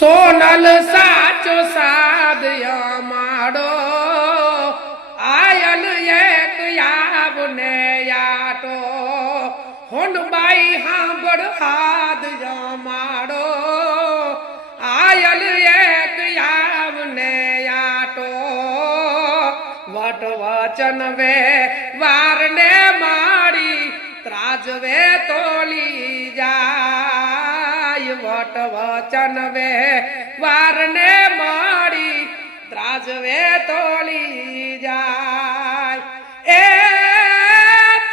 સોનલ સાચો સાદ અમાડો આયલ એક યાવને યાટો હોનબાઈ હાંભળ હાદ અમાડો આયલ એક યાવને યાટો વટ વચન વે વારને માડી ત્રાજવે તોલી જાય વટ વચન વે વારને માડી ત્રાજવે તોલી જાય એ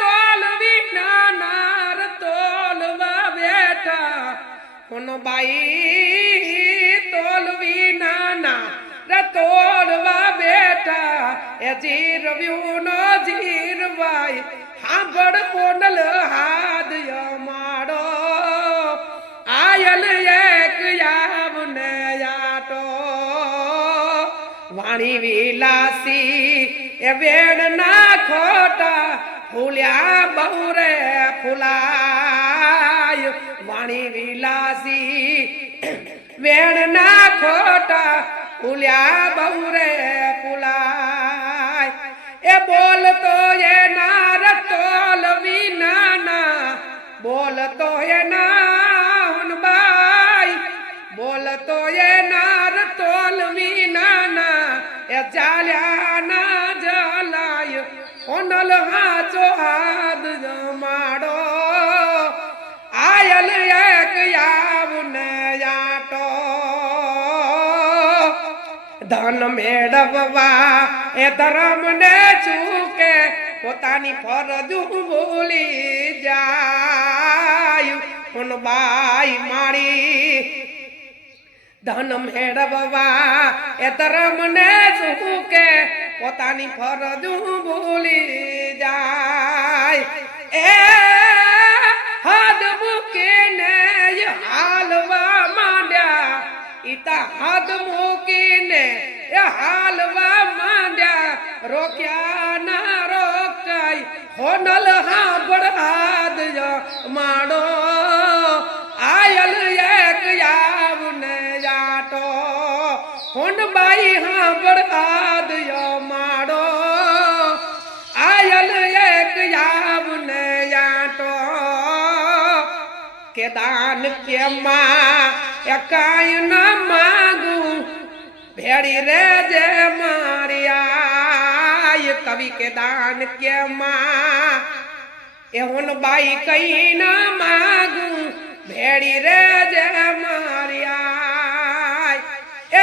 તોલવી નાનાર તોલવા બેઠા હુનબાઈ તોલવી નાના તોલવા બેઠા એ જીરવ્યું નો જીરવાય હાંભળ કોનલ હાદ અમાડો આયલ એક યાવને યાટો વાણી વિલાસી એ વેણ ના ખોટા ફૂલ્યા બહુરે ફૂલાય વાણી વિલાસી વેણ ના ખોટા ફૂલ્યા બહુરે ફૂલાય એ બોલતો એ નાર તોલવી નાના બોલતો એ ના હુનબાઈ બોલતો એ નાર તોલવી નાના એ ચાલ્યા ના જલાય હોનલ હાચો હાદ જમાડો આયલ એક યાવને યાટો ધન મેળવવા એ ધર્મ ને ચૂકે પોતાની ફરજ ભૂલી જાય હુનબાઈ મારી ધન મેળવવા એ ધર્મ ને ચૂકે પોતાની ફરજ ભૂલી જાય એ હદ મૂકીને હાલવા માંડ્યા ઈતા હદ મૂકીને એ હાલવા માંડ્યા રોક્યા ના રોકાય હોનલ હાંભળ હાદ માડો આયલ એક યાવને યાટો હોનબાઈ હાંભળ હાદ માડો આયલ એક યાવને યાટો કે દાન કે માં એ કાંઈ ન માગું ભેડી રે જે મારિયા કવિ કે દાન કે માં એ હુનબાઈ કઈ ન માગું ભેડી રે જે મારિયા એ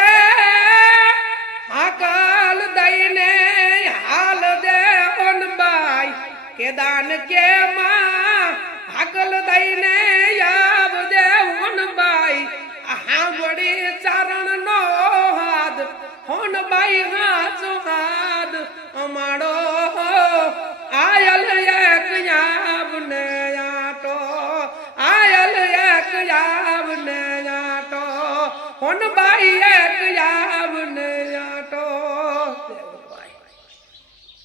હાકલ દઈને હાલ દે હુનબાઈ કે દાન કે માં હાકલ દઈને યાવ દે હુનબાઈ હાંભળી ચારણ નો હાદ હોનબાઈ હાચો હાદ અમાડો આયલ એક યાવને યાટો આયલ એક યાવને યાટો હોનબાઈ એક યાવને યાટો